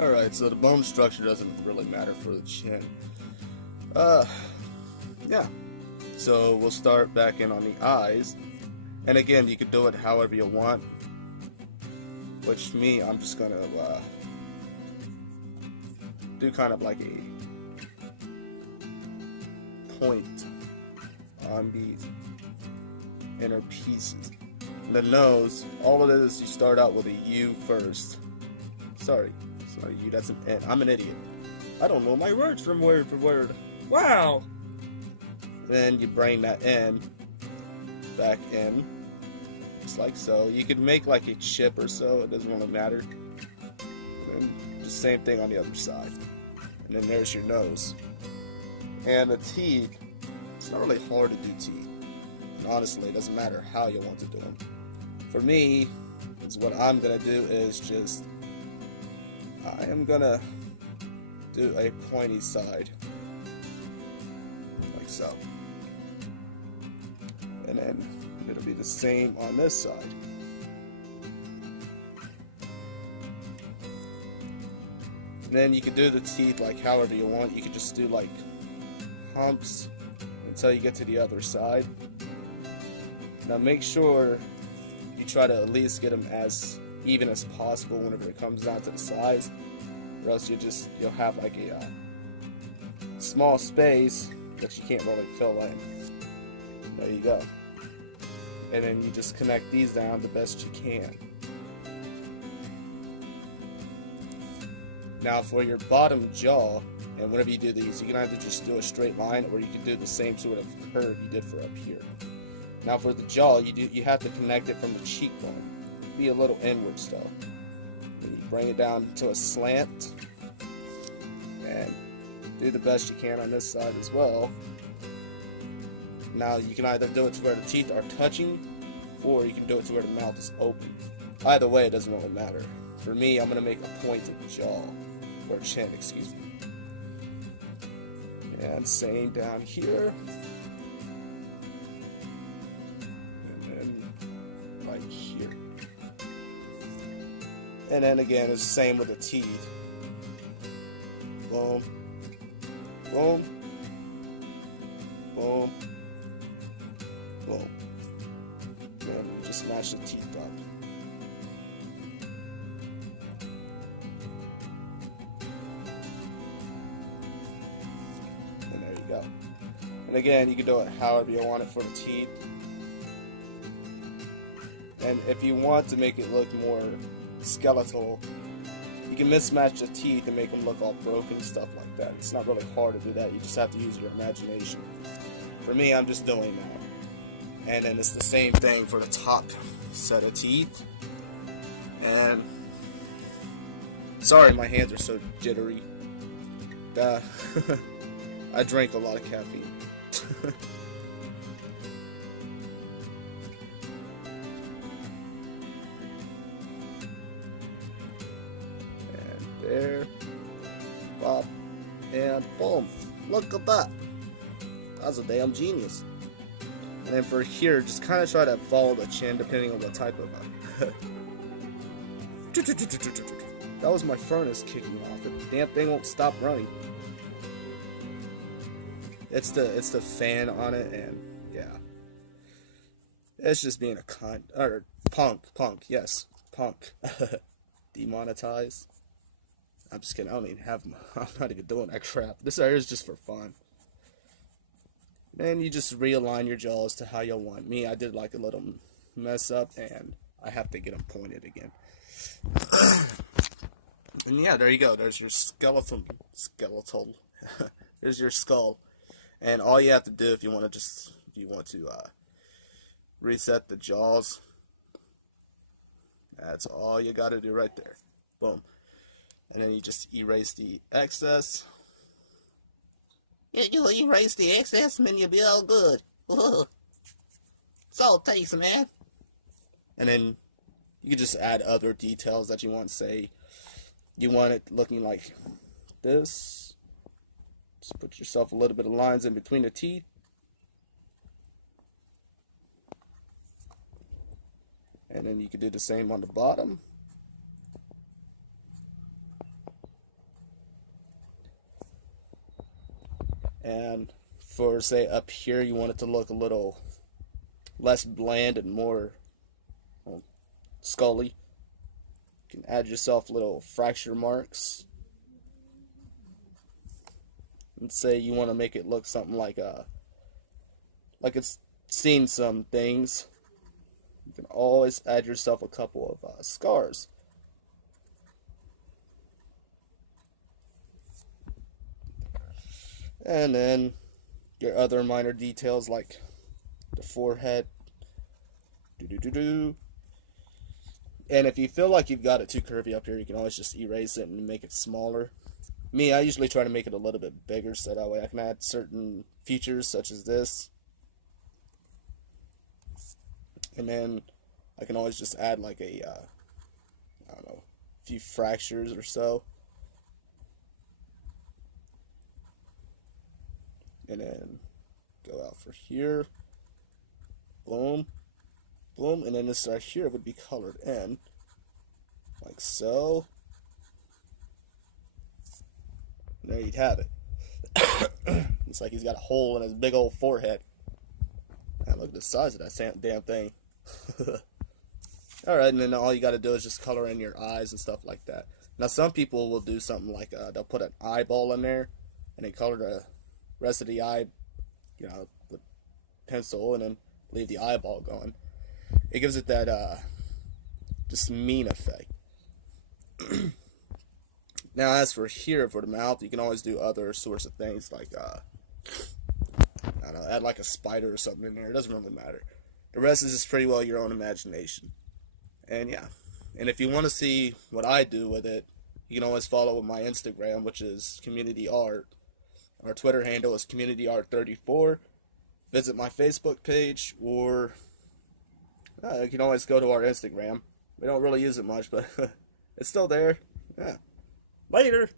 Alright, so the bone structure doesn't really matter for the chin. Yeah. So we'll start back in on the eyes. And again, you could do it however you want. Which me, I'm just gonna do kind of like a point on these inner pieces. The nose, all it is, you start out with a U first. Sorry, it's not a U, that's an N. I'm an idiot. I don't know my words from word for word. Wow! Then you bring that N back in, just like so. You could make like a chip or so, it doesn't really matter. And then just same thing on the other side. And then there's your nose. And the teeth, it's not really hard to do teeth. And honestly, it doesn't matter how you want to do them. For me, is what I'm gonna do is just, I am gonna do a pointy side, like so. And then it'll be the same on this side. And then you can do the teeth like however you want. You can just do like humps until you get to the other side. Now make sure you try to at least get them as even as possible whenever it comes down to the size, or else you'll have like a small space that you can't really fill in. There you go. And then you just connect these down the best you can. Now for your bottom jaw, and whenever you do these, you can either just do a straight line or you can do the same sort of curve you did for up here. Now for the jaw, you have to connect it from the cheekbone. Be a little inward still. And you bring it down to a slant, and do the best you can on this side as well. Now you can either do it to where the teeth are touching, or you can do it to where the mouth is open. Either way, it doesn't really matter. For me, I'm going to make a pointed jaw, or chin, excuse me. And same down here. Right here. And then again, it's the same with the teeth. Boom. Boom. Boom. Boom. And you just match the teeth up. And there you go. And again, you can do it however you want it for the teeth. And if you want to make it look more skeletal, you can mismatch the teeth and make them look all broken, stuff like that. It's not really hard to do that, you just have to use your imagination. For me, I'm just doing that. And then it's the same thing for the top set of teeth. And sorry, my hands are so jittery. I drank a lot of caffeine. There, pop, and boom. Look at that. That's a damn genius. And then for here, just kind of try to follow the chin depending on what type of that was my furnace kicking off. The damn thing won't stop running. It's the fan on it, and yeah. It's just being a cunt. Or punk, yes. Punk. Demonetized. I'm just kidding, I don't even have them. I'm not even doing that crap. This area is just for fun. Then you just realign your jaws to how you want. Me, I did like a little mess up, and I have to get them pointed again. And yeah, there you go. There's your skeletal. There's your skull. And all you have to do if you want to reset the jaws, that's all you got to do right there. Boom. And then you just erase the excess. You erase the excess, and you'll be all good. That's all it takes, man. And then you can just add other details that you want. Say you want it looking like this. Just put yourself a little bit of lines in between the teeth. And then you can do the same on the bottom. And for, say, up here, you want it to look a little less bland and more, well, scully. You can add yourself little fracture marks. And say you want to make it look something like it's seen some things. You can always add yourself a couple of scars. And then your other minor details like the forehead. Do. And if you feel like you've got it too curvy up here, you can always just erase it and make it smaller. Me, I usually try to make it a little bit bigger so that way I can add certain features such as this. And then I can always just add like a, I don't know, a few fractures or so. And then go out for here. Boom. Boom. And then this right here would be colored in. Like so. And there you'd have it. It's like he's got a hole in his big old forehead. Man, look at the size of that damn thing. Alright, and then all you gotta do is just color in your eyes and stuff like that. Now some people will do something like they'll put an eyeball in there and then color the rest of the eye, with pencil, and then leave the eyeball going. It gives it that just mean effect. Now as for here, for the mouth, you can always do other sorts of things like I don't know, add like a spider or something in there. It doesn't really matter. The rest is just pretty well your own imagination. And yeah, and if you want to see what I do with it, you can always follow my Instagram, which is Community Art. Our Twitter handle is CommunityArt34. Visit my Facebook page, or you can always go to our Instagram. We don't really use it much, but it's still there. Yeah. Later.